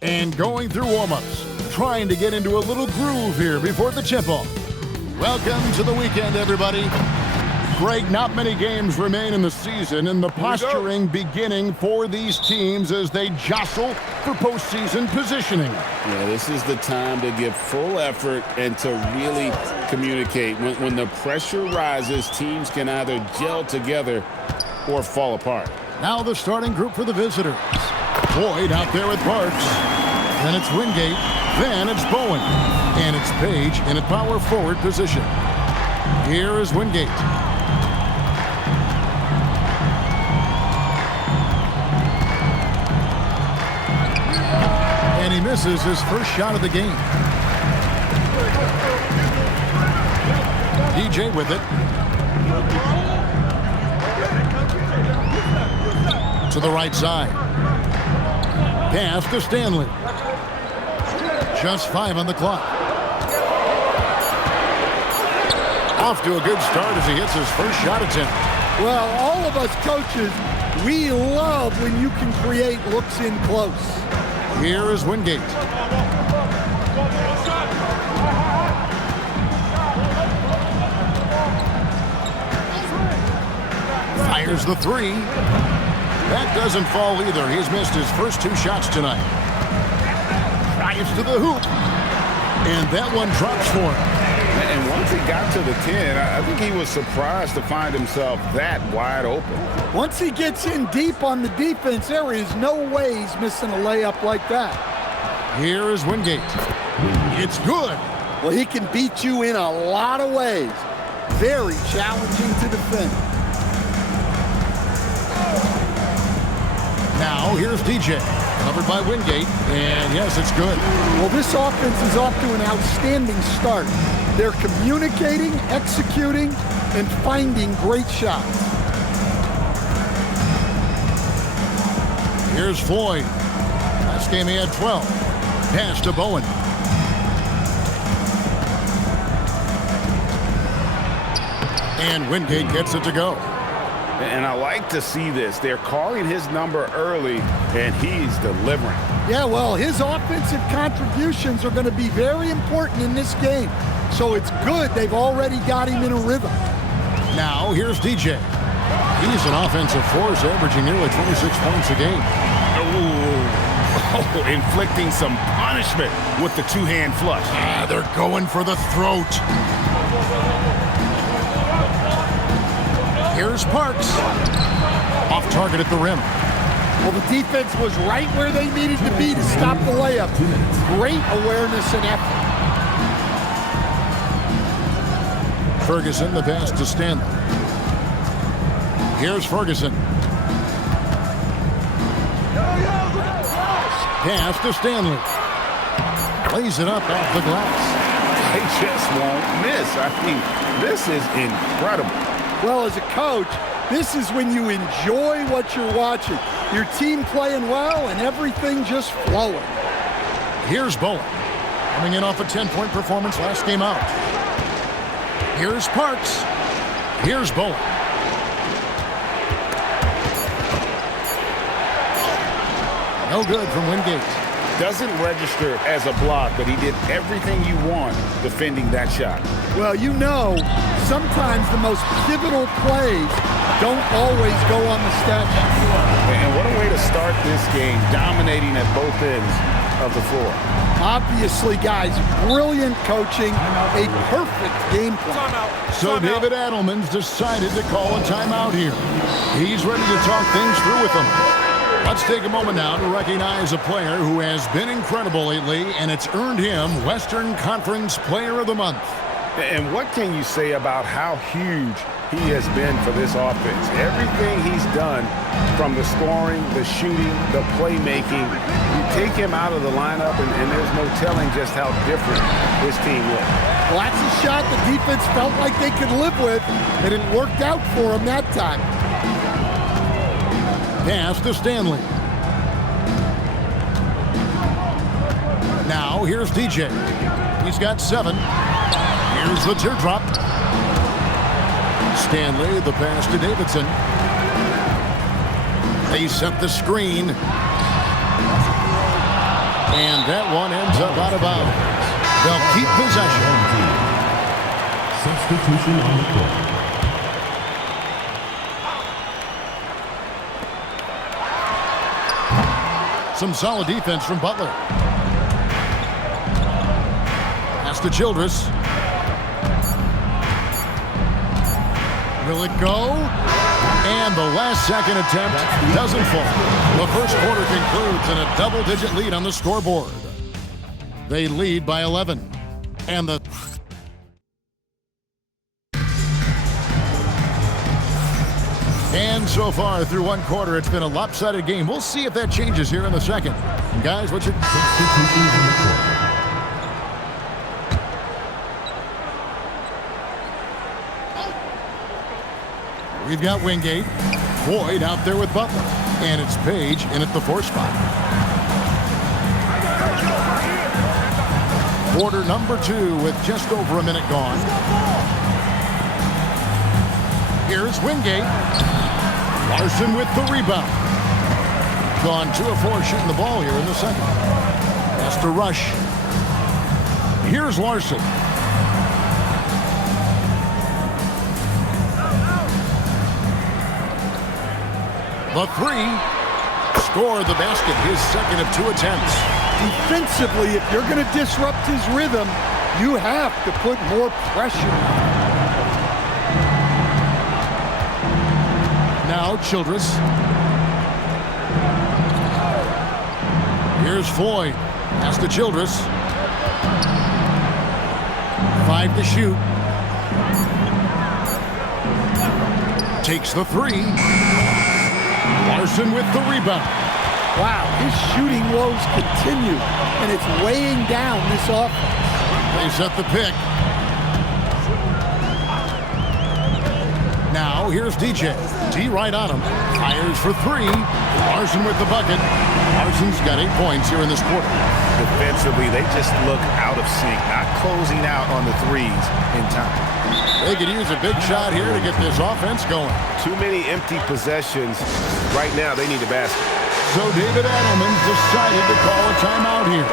And going through warm-ups, trying to get into a little groove here before the tip-off. Welcome to the weekend, everybody. Greg, not many games remain in the season, and the posturing beginning for these teams as they jostle for postseason positioning. Yeah, this is the time to give full effort and to really communicate. When the pressure rises, teams can either gel together or fall apart. Now the starting group for the visitors. Boyd out there with Parks. Then it's Wingate. Then it's Bowen. And it's Page in a power forward position. Here is Wingate. And he misses his first shot of the game. DJ with it. To the right side. Pass to Stanley. Just 5 on the clock. Off to a good start as he hits his first shot attempt. Well, all of us coaches, we love when you can create looks in close. Here is Wingate. Fires the three. That doesn't fall either. He's missed his first 2 shots tonight. Drives to the hoop. And that one drops for him. And once he got to the 10, I think he was surprised to find himself that wide open. Once he gets in deep on the defense, there is no way he's missing a layup like that. Here is Wingate. It's good. Well, he can beat you in a lot of ways. Very challenging to defend. Now, here's DJ. Covered by Wingate. And yes, it's good. Well, this offense is off to an outstanding start. They're communicating, executing, and finding great shots. Here's Floyd. Last game he had 12. Pass to Bowen. And Wingate gets it to go. And I like to see this. They're calling his number early, and he's delivering. Yeah, well, his offensive contributions are going to be very important in this game. So it's good they've already got him in a rhythm. Now, here's DJ. He's an offensive force, averaging nearly 26 points a game. Oh, inflicting some punishment with the two-hand flush. They're going for the throat. Here's Parks. Off target at the rim. Well, the defense was right where they needed to be to stop the layup. Great awareness and effort. Ferguson, the pass to Stanley. Here's Ferguson. Pass to Stanley. Lays it up off the glass. They just won't miss. I mean, this is incredible. Well, as a coach, this is when you enjoy what you're watching. Your team playing well and everything just flowing. Here's Bowen. Coming in off a 10-point performance last game out. Here's Parks. Here's Bowen. No good from Wingate. Doesn't register as a block, but he did everything you want defending that shot. Well, you know, sometimes the most pivotal plays don't always go on the stat sheet. And what a way to start this game, dominating at both ends of the floor. Obviously, guys, brilliant coaching, a perfect game plan. So David Adelman's decided to call a timeout here. He's ready to talk things through with them. Let's take a moment now to recognize a player who has been incredible lately, and it's earned him Western Conference Player of the Month. And what can you say about how huge he has been for this offense? Everything he's done, from the scoring, the shooting, the playmaking, you take him out of the lineup, and there's no telling just how different this team looks. Well, that's a shot the defense felt like they could live with, and it worked out for them that time. Pass to Stanley. Now, here's DJ. He's got 7. Here's the teardrop. Stanley, the pass to Davidson. They set the screen. And that one ends up out of bounds. They'll keep possession. Substitution on the court. Some solid defense from Butler. Pass to Childress. Will it go? And the last second attempt doesn't fall. The first quarter concludes in a double-digit lead on the scoreboard. They lead by 11. And the so far through one quarter, it's been a lopsided game. We'll see if that changes here in the second. And guys, what's your Substitution on the court. We've got Wingate, Boyd out there with Butler, and it's Page in at the 4 spot. Quarter number 2 with just over a minute gone. Here's Wingate. Larson with the rebound. Gone 2 of 4 shooting the ball here in the second. Has to Rush. Here's Larson. The 3. Score the basket, his second of 2 attempts. Defensively, if you're going to disrupt his rhythm, you have to put more pressure on him. Now Childress. Here's Floyd. Pass to Childress. 5 to shoot. Takes the 3. Larson with the rebound. Wow, his shooting woes continue, and it's weighing down this offense. They set the pick. Now here's DJ. D right on him. Fires for 3. Larson with the bucket. Larson's got 8 points here in this quarter. Defensively, they just look out of sync, not closing out on the threes in time. They could use a big shot here to get this offense going. Too many empty possessions. Right now, they need a basket. So David Adelman decided to call a timeout here.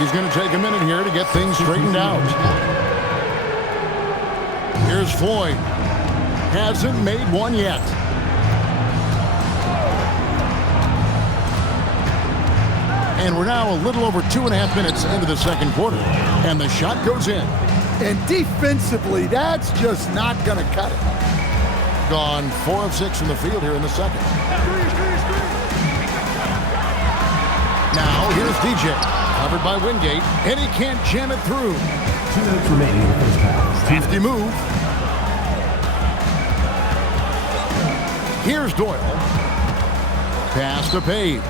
He's going to take a minute here to get things straightened out. Here's Floyd. Hasn't made one yet. And we're now a little over 2.5 minutes into the second quarter. And the shot goes in. And defensively, that's just not going to cut it. Gone 4 of 6 from the field here in the second. Now here's DJ. Covered by Wingate. And he can't jam it through. 2 minutes remaining in the first half. Crafty move. Here's Doyle. Pass to Page.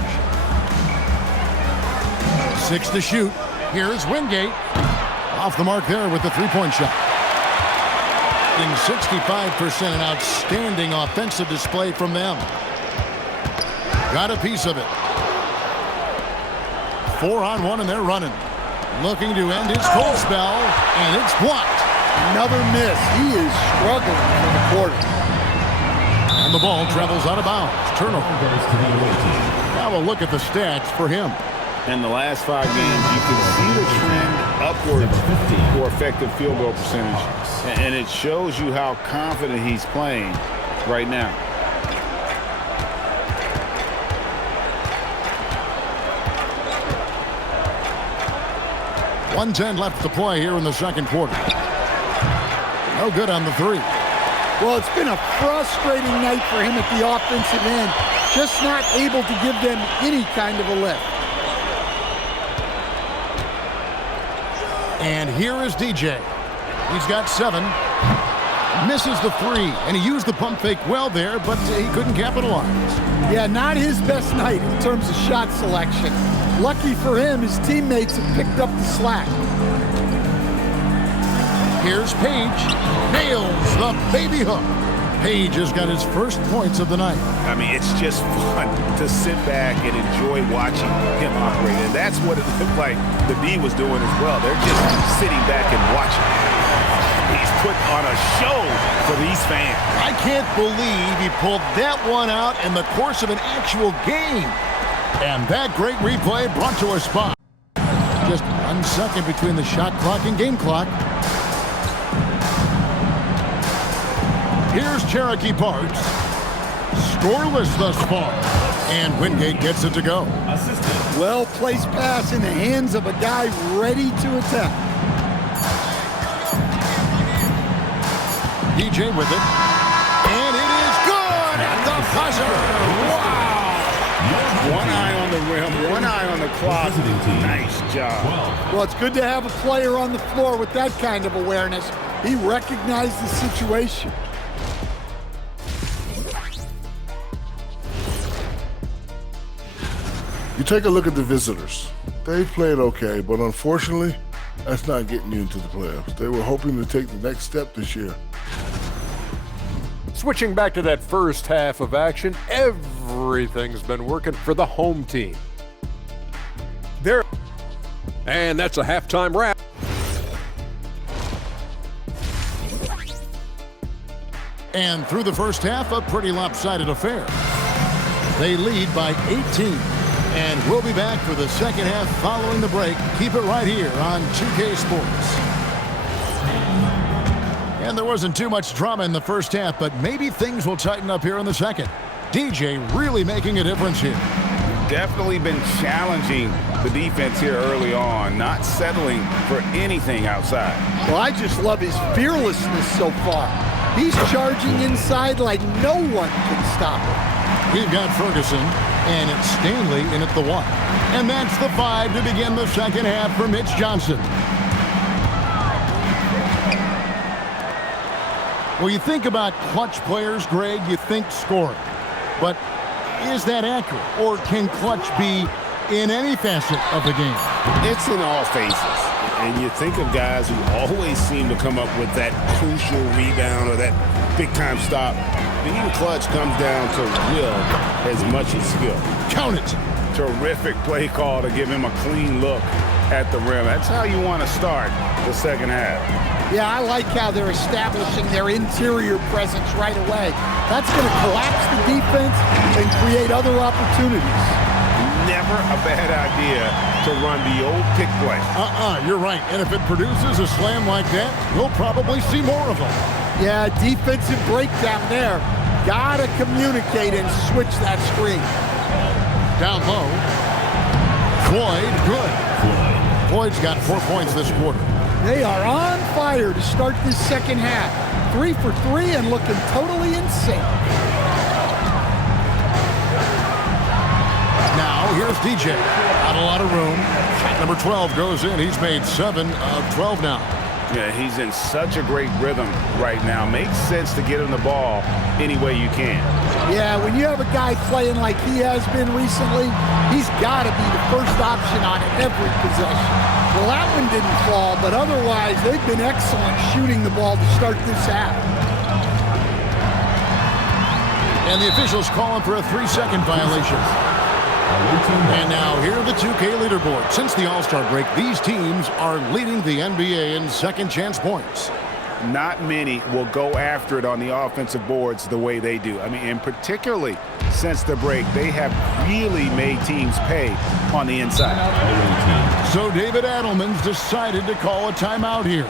6 to shoot. Here's Wingate. Off the mark there with the 3-point shot. In 65%, an outstanding offensive display from them. Got a piece of it. 4-on-1 and they're running. Looking to end his cold spell, and it's blocked. Another miss. He is struggling for the quarter. And the ball travels out of bounds. Turnover. Now a look at the stats for him. In the last 5 games, you can see the trend upward for effective field goal percentage. And it shows you how confident he's playing right now. .110 left to play here in the second quarter. No good on the 3. Well, it's been a frustrating night for him at the offensive end. Just not able to give them any kind of a lift. And here is DJ. He's got 7. Misses the 3. And he used the pump fake well there, but he couldn't capitalize. Yeah, not his best night in terms of shot selection. Lucky for him, his teammates have picked up the slack. Here's Page. Nails the baby hook. Page has got his first points of the night. I mean, it's just fun to sit back and enjoy watching him operate. And that's what it looked like the D was doing as well. They're just sitting back and watching. He's put on a show for these fans. I can't believe he pulled that one out in the course of an actual game. And that great replay brought to us by Just 1 second between the shot clock and game clock. Here's Cherokee Parks. Scoreless thus far. And Wingate gets it to go. Well-placed pass in the hands of a guy ready to attack. DJ with it. And it is good at the buzzer. Wow. One eye on the rim, one eye on the clock. Nice job. Well, it's good to have a player on the floor with that kind of awareness. He recognized the situation. You take a look at the visitors. They played okay, but unfortunately, that's not getting you into the playoffs. They were hoping to take the next step this year. Switching back to that first half of action, everything's been working for the home team. And that's a halftime wrap. And through the first half, a pretty lopsided affair. They lead by 18. And we'll be back for the second half following the break. Keep it right here on 2K Sports. And there wasn't too much drama in the first half, but maybe things will tighten up here in the second. DJ really making a difference here. Definitely been challenging the defense here early on, not settling for anything outside. Well, I just love his fearlessness so far. He's charging inside like no one can stop him. We've got Ferguson, and it's Stanley in at the 1. And that's the 5 to begin the second half for Mitch Johnson. Well, you think about clutch players, Greg, you think scoring. But is that accurate? Or can clutch be in any facet of the game? It's in all phases. And you think of guys who always seem to come up with that crucial rebound or that big-time stop. Being clutch comes down to will as much as skill. Count it. Terrific play call to give him a clean look at the rim. That's how you want to start the second half. Yeah, I like how they're establishing their interior presence right away. That's going to collapse the defense and create other opportunities. Never a bad idea to run the old pick play. You're right. And if it produces a slam like that, we'll probably see more of them. Yeah, defensive breakdown there. Gotta communicate and switch that screen. Down low. Floyd, good. Floyd's got 4 points this quarter. They are on fire to start this second half. 3 for 3 and looking totally insane. Now, here's DJ. Not a lot of room. Shot number 12 goes in. He's made 7 of 12 now. Yeah, he's in such a great rhythm right now. Makes sense to get him the ball any way you can. Yeah, when you have a guy playing like he has been recently, he's got to be the first option on every possession. Well, that one didn't fall, but otherwise, they've been excellent shooting the ball to start this half. And the officials calling for a 3-second violation. And now here are the 2K leaderboard. Since the All-Star break, these teams are leading the NBA in second chance points. Not many will go after it on the offensive boards the way they do. I mean, and particularly since the break, they have really made teams pay on the inside. So David Adelman's decided to call a timeout here.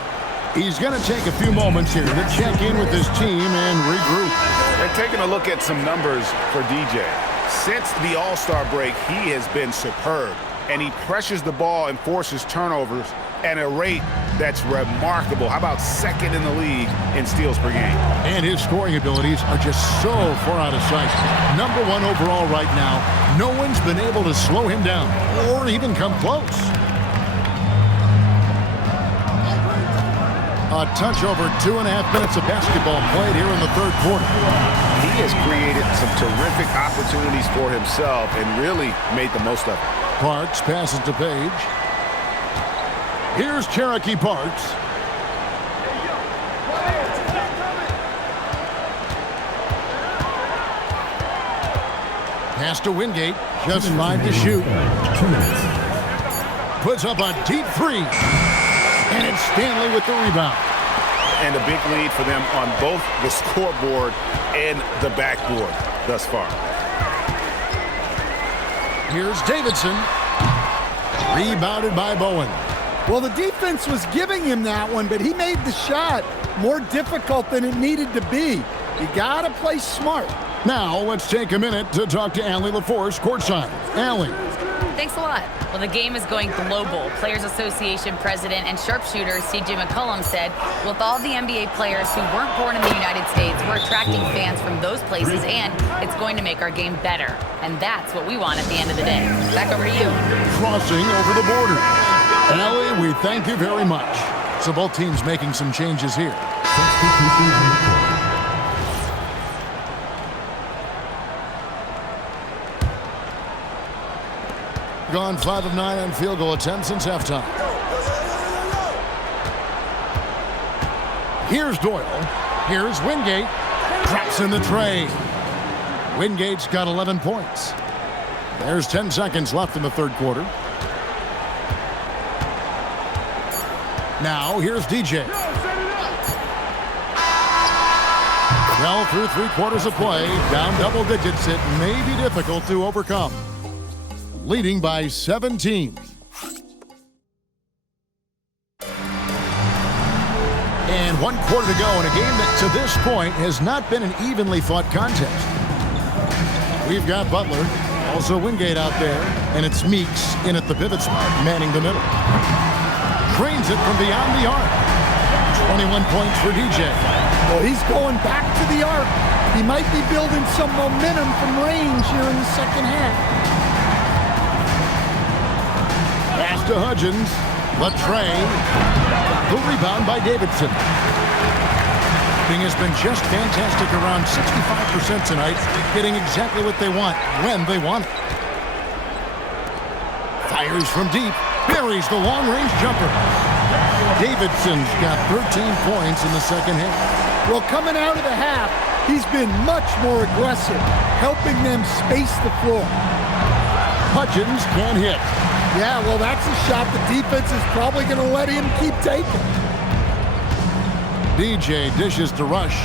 He's going to take a few moments here to check in with his team and regroup. They're taking a look at some numbers for DJ. Since the All-Star break, he has been superb, and he pressures the ball and forces turnovers at a rate that's remarkable. How about second in the league in steals per game? And his scoring abilities are just so far out of sight. Number 1 overall right now. No one's been able to slow him down or even come close. A touch over 2.5 minutes of basketball played here in the third quarter. He has created some terrific opportunities for himself and really made the most of it. Parks passes to Page. Here's Cherokee Parks. Pass to Wingate. Just 5 to shoot. Puts up a deep 3. And it's Stanley with the rebound. And a big lead for them on both the scoreboard and the backboard thus far. Here's Davidson. Rebounded by Bowen. Well, the defense was giving him that one, but he made the shot more difficult than it needed to be. You got to play smart. Now, let's take a minute to talk to Allie LaForce courtside. Allie. Thanks a lot. Well, the game is going global. Players Association president and sharpshooter C.J. McCollum said, with all the NBA players who weren't born in the United States, we're attracting fans from those places, and it's going to make our game better. And that's what we want at the end of the day. Back over to you. Crossing over the border. Allie, we thank you very much. So both teams making some changes here. Substitutions on the court. Gone 5 of 9 on field goal attempts since halftime. Here's Doyle. Here's Wingate. Drops in the tray. Wingate's got 11 points. There's 10 seconds left in the third quarter. Now, here's DJ. Well, through 3 quarters of play, down double digits, it may be difficult to overcome. Leading by 17. And 1 quarter to go in a game that to this point has not been an evenly fought contest. We've got Butler, also Wingate out there, and it's Meeks in at the pivot spot, manning the middle. Drains it from beyond the arc. 21 points for DJ. Well, he's going back to the arc. He might be building some momentum from range here in the second half. Pass to Hudgens. Latrey. The rebound by Davidson. Thing has been just fantastic, around 65% tonight, getting exactly what they want, when they want it. Fires from deep. Buries the long-range jumper. Davidson's got 13 points in the second half. Well, coming out of the half, he's been much more aggressive, helping them space the floor. Hudgens can't hit. Yeah, well, that's a shot the defense is probably going to let him keep taking. DJ dishes to Rush.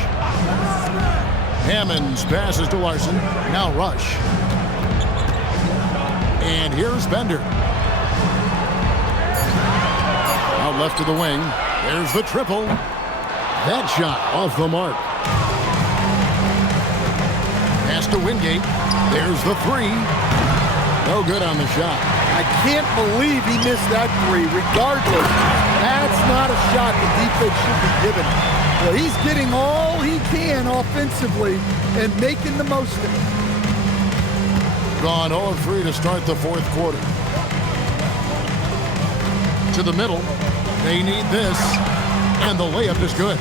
Hammonds passes to Larson. Now Rush. And here's Bender. Out left to the wing. There's the triple. That shot off the mark. Pass to Wingate. There's the three. No good on the shot. I can't believe he missed that three. Regardless, that's not a shot the defense should be given. Well, he's getting all he can offensively and making the most of it. Gone 0-3 to start the fourth quarter. To the middle. They need this. And the layup is good.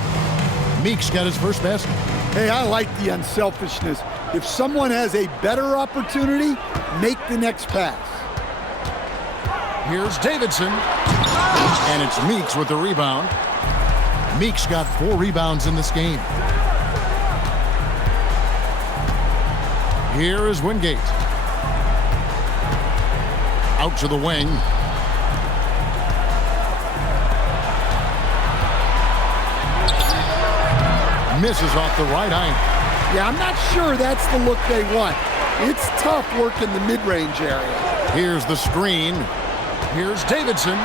Meeks got his first basket. Hey, I like the unselfishness. If someone has a better opportunity, make the next pass. Here's Davidson. And it's Meeks with the rebound. Meeks got 4 rebounds in this game. Here is Wingate. Out to the wing. Misses off the right eye. Yeah, I'm not sure that's the look they want. It's tough working the mid-range area. Here's the screen. Here's Davidson.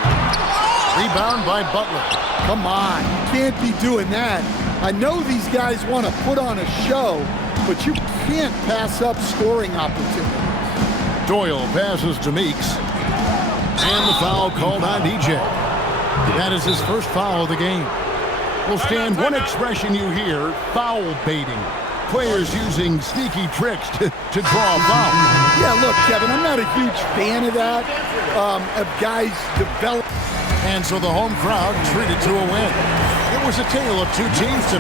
Rebound by Butler. Come on, you can't be doing that. I know these guys want to put on a show, but you can't pass up scoring opportunities. Doyle passes to Meeks. And the foul called on DJ. That is his first foul of the game. Well, Stan, one expression you hear, foul baiting. Players using sneaky tricks to draw a foul. Yeah, look, Kevin, I'm not a huge fan of that, of guys develop. And so the home crowd treated to a win. It was a tale of two teams tonight.